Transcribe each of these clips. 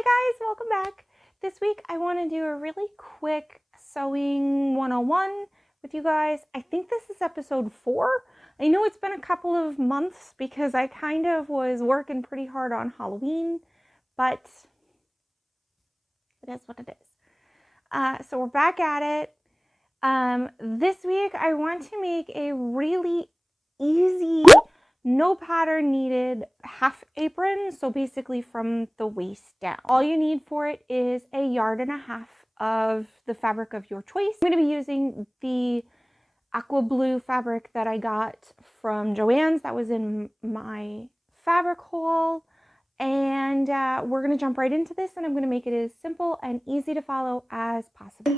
Hi guys, welcome back. This week I want to do a really quick sewing 101 with you guys. I think this is episode 4. I know it's been a couple of months because I kind of was working pretty hard on Halloween, but it is what it is. So we're back at it. This week I want to make a really easy, no pattern needed half apron, so basically from the waist down. All you need for it is a 1.5 yards of the fabric of your choice. I'm going to be using the aqua blue fabric that I got from Joann's that was in my fabric haul, and we're going to jump right into this, and I'm going to make it as simple and easy to follow as possible.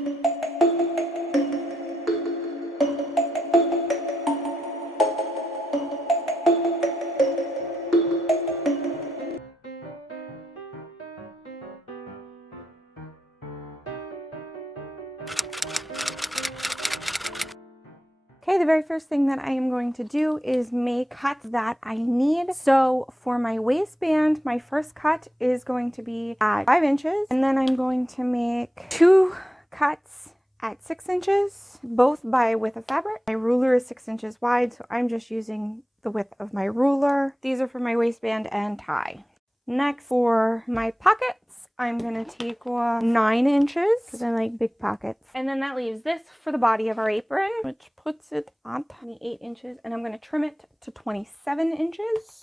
Okay, the very first thing that I am going to do is make cuts that I need. So for my waistband, my first cut is going to be at 5 inches, and then I'm going to make 2 cuts at 6 inches, both by width of fabric. My ruler is 6 inches wide, so I'm just using the width of my ruler. These are for my waistband and tie. Next, for my pockets, I'm going to take 9 inches because I like big pockets. And then that leaves this for the body of our apron, which puts it on 28 inches. And I'm going to trim it to 27 inches.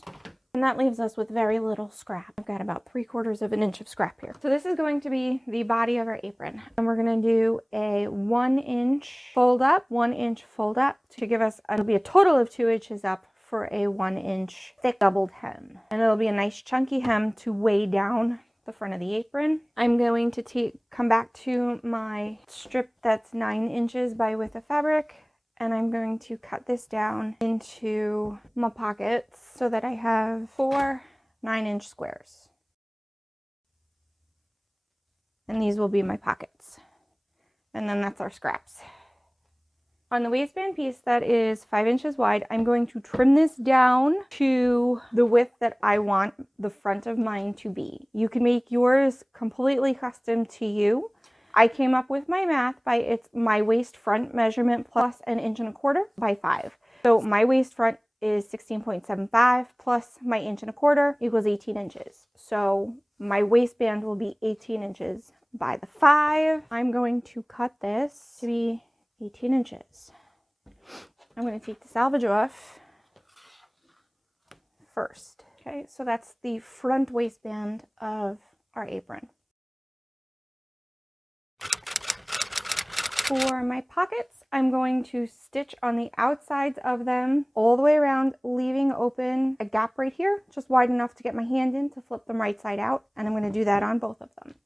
And that leaves us with very little scrap. I've got about 3/4 of an inch of scrap here. So this is going to be the body of our apron. And we're going to do a 1 inch fold up, 1 inch fold up to give us, it'll be a total of 2 inches up for a 1 inch thick doubled hem. And it'll be a nice chunky hem to weigh down the front of the apron. I'm going to come back to my strip that's 9 inches by width of fabric, and I'm going to cut this down into my pockets so that I have 4 9-inch squares. And these will be my pockets. And then that's our scraps. On the waistband piece that is 5 inches wide, I'm going to trim this down to the width that I want the front of mine to be. You can make yours completely custom to you. I came up with my math by my waist front measurement plus 1 1/4 inches by 5. So my waist front is 16.75 plus my 1 1/4 inches equals 18 inches. So my waistband will be 18 inches by the 5. I'm going to cut this to be 18 inches. I'm going to take the salvage off first. Okay, so that's the front waistband of our apron. For my pockets, I'm going to stitch on the outsides of them all the way around, leaving open a gap right here, just wide enough to get my hand in to flip them right side out. And I'm going to do that on both of them.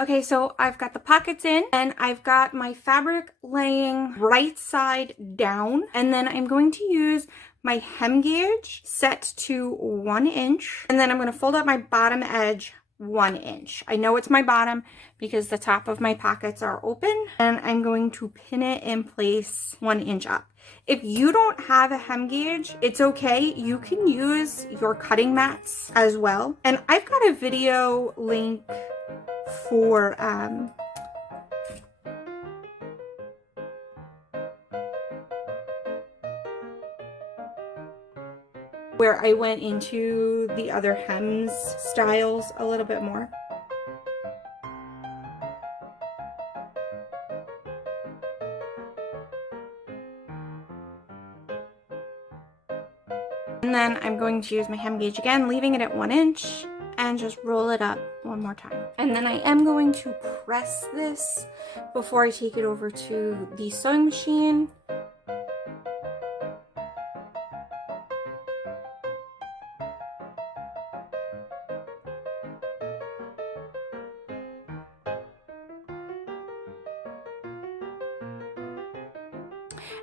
Okay, so I've got the pockets in and I've got my fabric laying right side down, and then I'm going to use my hem gauge set to 1 inch, and then I'm going to fold up my bottom edge 1 inch. I know it's my bottom because the top of my pockets are open, and I'm going to pin it in place 1 inch up. If you don't have a hem gauge, it's okay. You can use your cutting mats as well. And I've got a video link for where I went into the other hems styles a little bit more. And then I'm going to use my hem gauge again, leaving it at 1 inch, and just roll it up one more time. And then I am going to press this before I take it over to the sewing machine.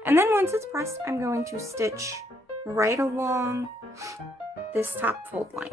And then once it's pressed, I'm going to stitch right along this top fold line.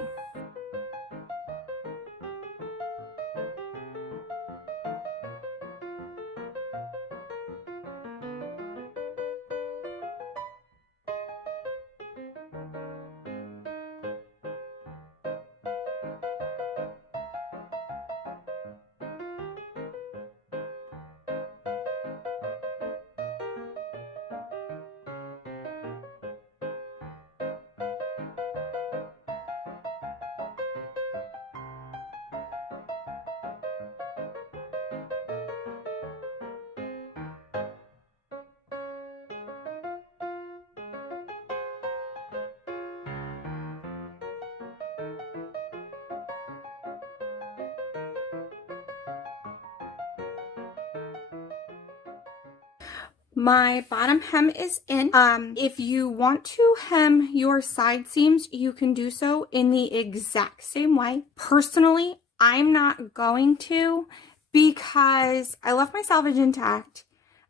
My bottom hem is in. If you want to hem your side seams, you can do so in the exact same way. Personally, I'm not going to because I left my selvage intact.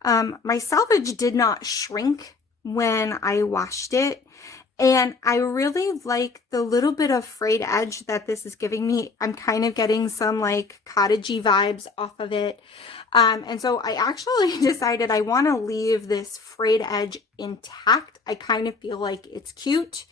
My selvage did not shrink when I washed it. And I really like the little bit of frayed edge that this is giving me. I'm kind of getting some like cottagey vibes off of it. And so I actually decided I want to leave this frayed edge intact. I kind of feel like it's cute.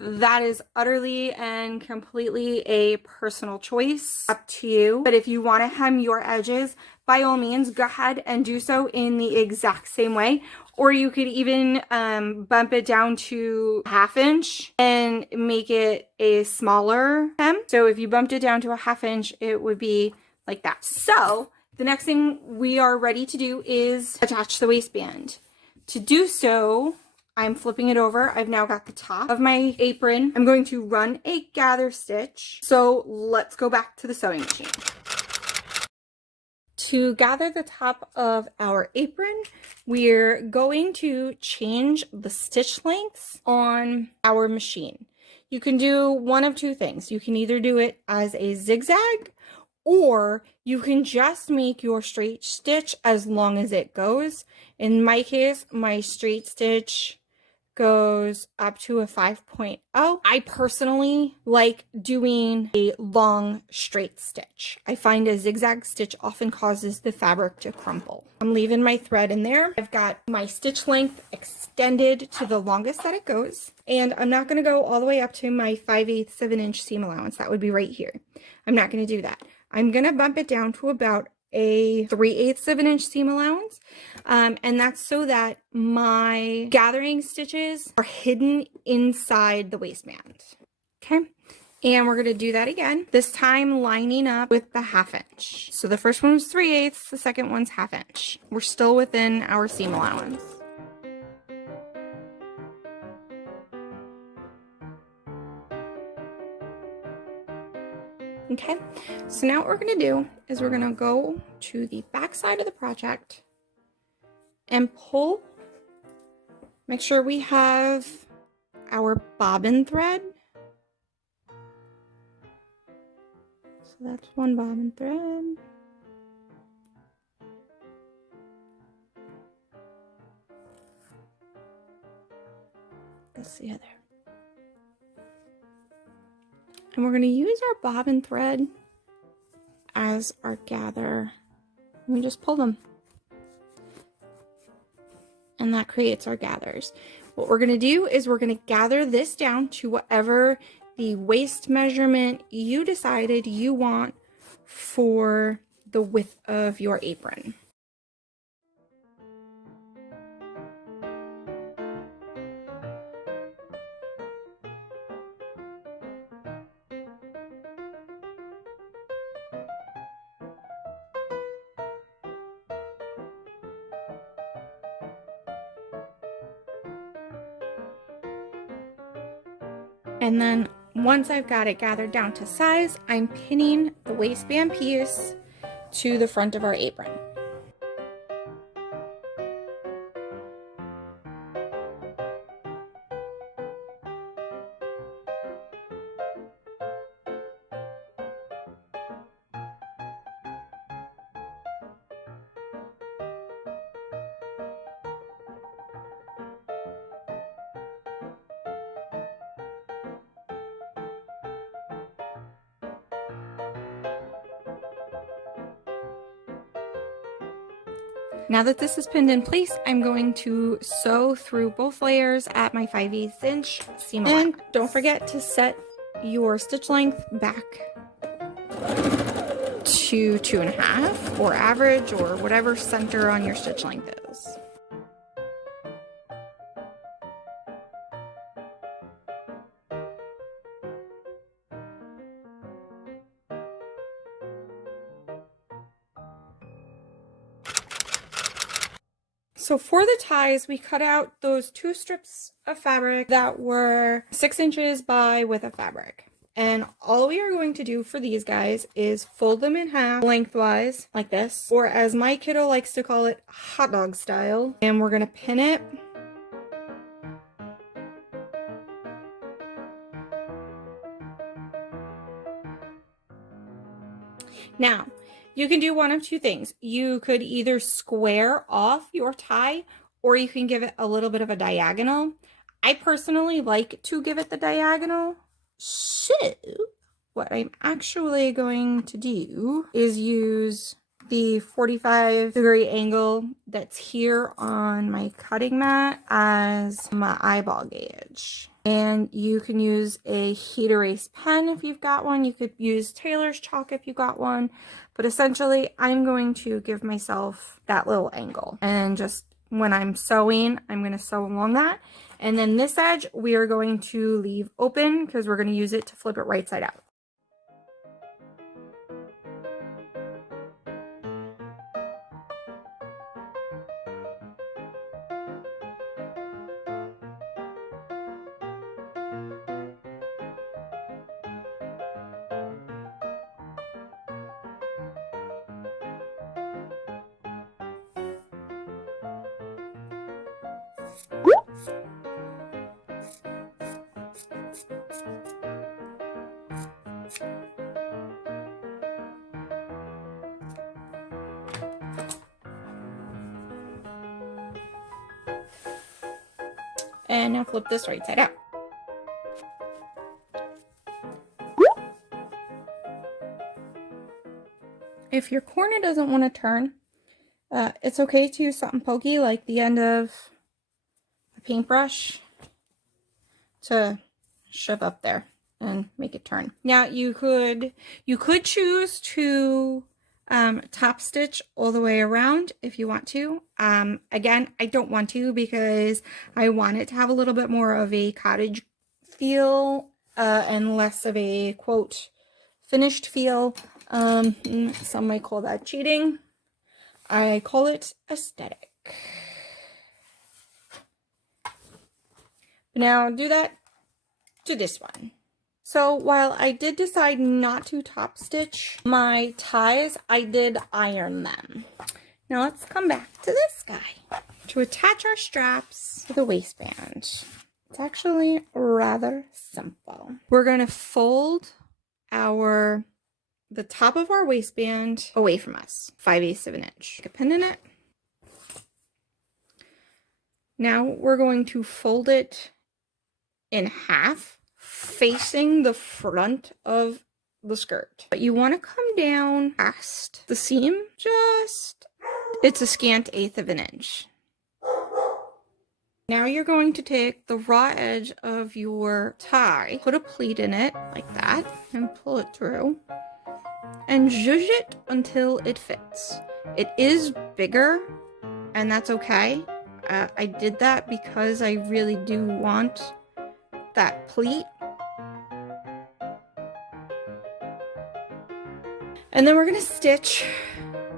that is utterly and completely a personal choice, up to you. But if you want to hem your edges, by all means, go ahead and do so in the exact same way. Or you could even bump it down to 1/2 inch and make it a smaller hem. So if you bumped it down to 1/2 inch, it would be like that. So the next thing we are ready to do is attach the waistband. To do so, I'm flipping it over. I've now got the top of my apron. I'm going to run a gather stitch. So let's go back to the sewing machine. To gather the top of our apron, we're going to change the stitch lengths on our machine. You can do one of two things. You can either do it as a zigzag, or you can just make your straight stitch as long as it goes. In my case, my straight stitch goes up to a 5.0. I personally like doing a long straight stitch. I find a zigzag stitch often causes the fabric to crumple. I'm leaving my thread in there. I've got my stitch length extended to the longest that it goes, and I'm not going to go all the way up to my 5/8 of an inch seam allowance. That would be right here. I'm not going to do that. I'm going to bump it down to about a 3/8 of an inch seam allowance, and that's so that my gathering stitches are hidden inside the waistband. Okay, and we're going to do that again, this time lining up with the 1/2 inch. So the first one was 3/8, the second one's 1/2 inch. We're still within our seam allowance. Okay, so now what we're going to do is we're going to go to the back side of the project and pull, make sure we have our bobbin thread. So that's one bobbin thread. That's the other. And we're going to use our bobbin thread as our gather. We just pull them. And that creates our gathers. What we're going to do is we're going to gather this down to whatever the waist measurement you decided you want for the width of your apron. And then once I've got it gathered down to size, I'm pinning the waistband piece to the front of our apron. Now that this is pinned in place, I'm going to sew through both layers at my 5/8 inch seam allowance. And don't forget to set your stitch length back to 2.5 or average or whatever center on your stitch length is. So for the ties, we cut out those 2 strips of fabric that were 6 inches by width of fabric. And all we are going to do for these guys is fold them in half lengthwise like this, or as my kiddo likes to call it, hot dog style. And we're going to pin it. Now, you can do one of two things. You could either square off your tie, or you can give it a little bit of a diagonal. I personally like to give it the diagonal. So what I'm actually going to do is use the 45-degree angle that's here on my cutting mat as my eyeball gauge. And you can use a heat erase pen if you've got one. You could use Taylor's chalk if you got one. But essentially, I'm going to give myself that little angle. And just when I'm sewing, I'm going to sew along that. And then this edge, we are going to leave open because we're going to use it to flip it right side out. And now flip this right side out. If your corner doesn't want to turn, it's okay to use something pokey like the end of a paintbrush to shove up there and make it turn. Now you could choose to top stitch all the way around if you want to. Again, I don't want to because I want it to have a little bit more of a cottage feel and less of a quote finished feel. Some might call that cheating. I call it aesthetic. Now do that to this one. So while I did decide not to top stitch my ties, I did iron them. Now let's come back to this guy. To attach our straps to the waistband, it's actually rather simple. We're going to fold the top of our waistband away from us, 5/8 of an inch. Stick a pin in it. Now we're going to fold it in half, facing the front of the skirt. But you want to come down past the seam, it's a scant 1/8 of an inch. Now you're going to take the raw edge of your tie, put a pleat in it like that, and pull it through, and zhuzh it until it fits. It is bigger, and that's okay. I did that because I really do want that pleat. And then we're going to stitch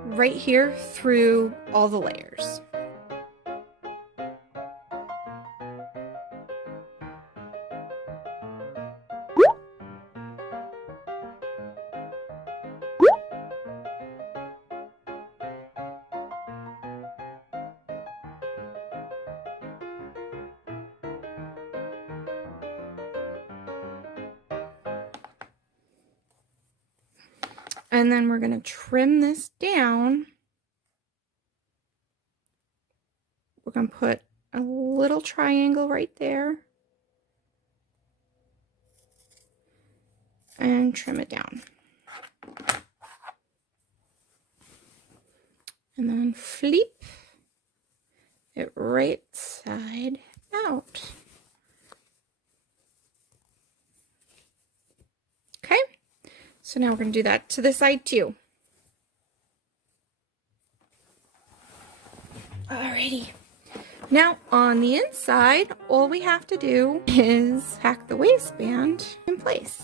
right here through all the layers. And then we're going to trim this down. We're going to put a little triangle right there. And trim it down. And then flip it right side out. Okay. So now we're going to do that to the side too. Alrighty. Now on the inside, all we have to do is tack the waistband in place.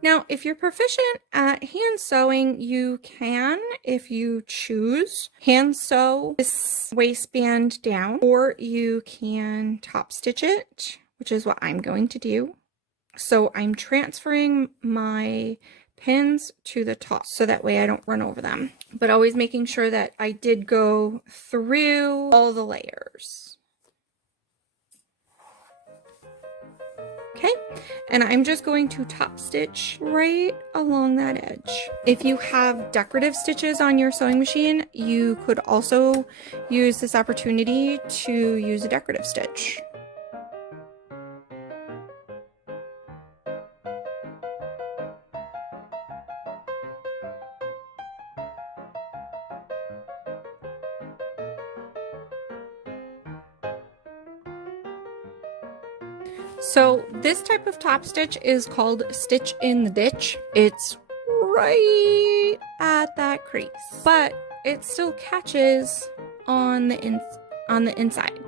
Now, if you're proficient at hand sewing, you can, if you choose, hand sew this waistband down, or you can top stitch it, which is what I'm going to do. So I'm transferring my pins to the top so that way I don't run over them, but always making sure that I did go through all the layers. Okay, and I'm just going to top stitch right along that edge. If you have decorative stitches on your sewing machine, you could also use this opportunity to use a decorative stitch. So this type of top stitch is called stitch in the ditch. It's right at that crease, but it still catches on the inside.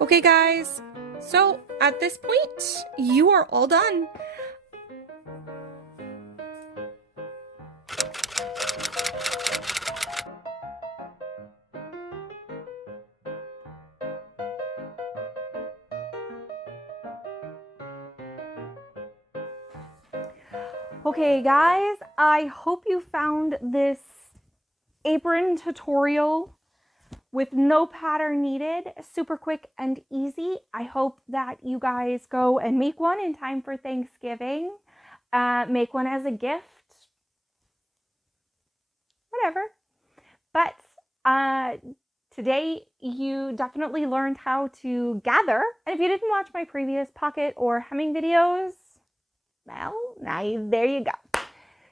Okay guys, so at this point you are all done. Okay guys, I hope you found this apron tutorial with no pattern needed super quick and easy. I hope that you guys go and make one in time for Thanksgiving. Make one as a gift, whatever. But today you definitely learned how to gather. And if you didn't watch my previous pocket or hemming videos, well, there you go.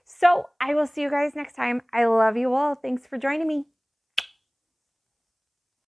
So I will see you guys next time. I love you all. Thanks for joining me.